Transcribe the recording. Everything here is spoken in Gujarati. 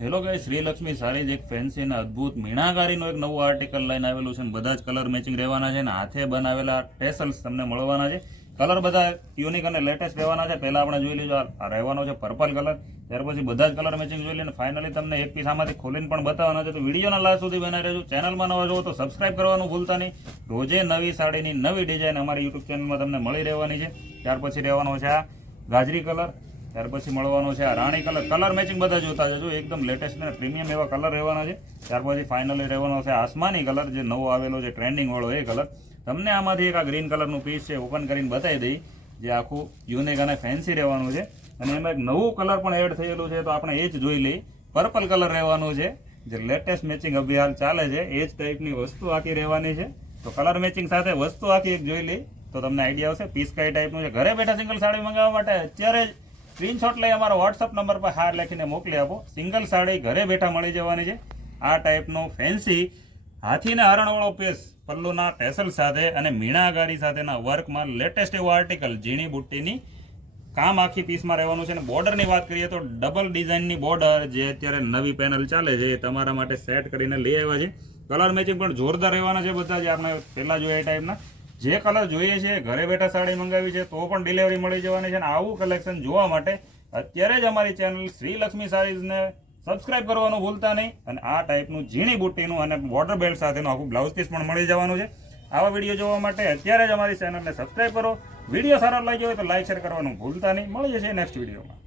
હેલો ગાઈ શ્રીલક્ષ્મી સારીઝ એક ફેન્સી અને અદ્ભુત મીણાકારીનો એક નવું આર્ટિકલ લઈને આવેલું છે બધા જ કલર મેચિંગ રહેવાના છે અને હાથે બનાવેલા ટેસલ્સ તમને મળવાના છે. કલર બધા યુનિક અને લેટેસ્ટ રહેવાના છે. પહેલાં આપણે જોઈ લીધું, આ રહેવાનો છે પર્પલ કલર ત્યાર પછી બધા જ કલર મેચિંગ જોઈ લઈને ફાઇનલી તમને એક પીસ આમાંથી ખોલીને પણ બતાવવાના છે. તો વિડીયોના લાસ્ટ સુધી બનાવી રહેજો. ચેનલમાં નવા જોવો તો સબસ્ક્રાઇબ કરવાનું ભૂલતા નહીં. રોજે નવી સાડીની નવી ડિઝાઇન અમારી યુટ્યુબ ચેનલમાં તમને મળી રહેવાની છે. ત્યાર પછી રહેવાનો છે આ ગાજરી કલર ત્યાર પછી મળવાનો છે આ રાણી કલર. કલર મેચિંગ બધા જોતા જજો એકદમ લેટેસ્ટ અને પ્રીમિયમ એવા કલર રહેવાના છે. ત્યાર પછી ફાઇનલી રહેવાનો છે આસમાની કલર, જે નવો આવેલો છે ટ્રેન્ડિંગ વાળો એ કલર. તમને આમાંથી એક આ ગ્રીન કલરનું પીસ છે ઓપન કરીને બતાવી દઈ, જે આખું યુનિક અને ફેન્સી રહેવાનું છે. અને એમાં એક નવું કલર પણ એડ થયેલું છે, તો આપણે એ જ જોઈ લઈ પર્પલ કલર રહેવાનું છે, જે લેટેસ્ટ મેચિંગ અભિયાન ચાલે છે, એ જ ટાઈપની વસ્તુ આખી રહેવાની છે. તો કલર મેચિંગ સાથે વસ્તુ આખી એક જોઈ લઈ તો તમને આઈડિયા આવશે. પીસ કઈ ટાઈપનું છે. ઘરે બેઠા સિંગલ સાડી મંગાવવા માટે અત્યારે જ સ્ક્રીનશોટ લઈ અમારો વોટ્સઅપ નંબર પર હાર લખીને મોકલી આપો. સિંગલ સાડી ઘરે બેઠા મળી જવાની છે. આ ટાઈપનો ફેન્સી હાથીને હરણવાળો પેસ પલ્લુના ટેસલ સાથે અને મીણાગારી સાથેના વર્કમાં લેટેસ્ટ એવો આર્ટિકલ ઝીણી બુટ્ટીની કામ આખી પીસમાં રહેવાનું છે. અને બોર્ડરની વાત કરીએ તો ડબલ ડિઝાઇનની બોર્ડર જે અત્યારે નવી પેનલ ચાલે છે, એ તમારા માટે સેટ કરીને લઈ આવ્યા છે. કલર મેચિંગ પણ જોરદાર રહેવાના છે બધા જે. આપણે પહેલાં જોયા એ ટાઈપના જે કલર જોઈએ છે, ઘરે બેઠા સાડી મંગાવી છે, તો પણ ડિલિવરી મળી જવાની છે અને આવું કલેક્શન જોવા માટે અત્યારે જ અમારી ચેનલ શ્રી લક્ષ્મી સારીઝને સબસ્ક્રાઇબ કરવાનું ભૂલતા નહીં અને આ ટાઈપનું ઝીણી બુટ્ટીનું અને બોર્ડર બેલ્ટ સાથેનું આખું બ્લાઉઝ પીસ પણ મળી જવાનું છે. આવા વીડિયો જોવા માટે અત્યારે જ અમારી ચેનલને સબસ્ક્રાઇબ કરો. વીડિયો સારો લાગ્યો હોય તો લાઈક શેર કરવાનું ભૂલતા નહીં. મળી જશે નેક્સ્ટ વિડીયોમાં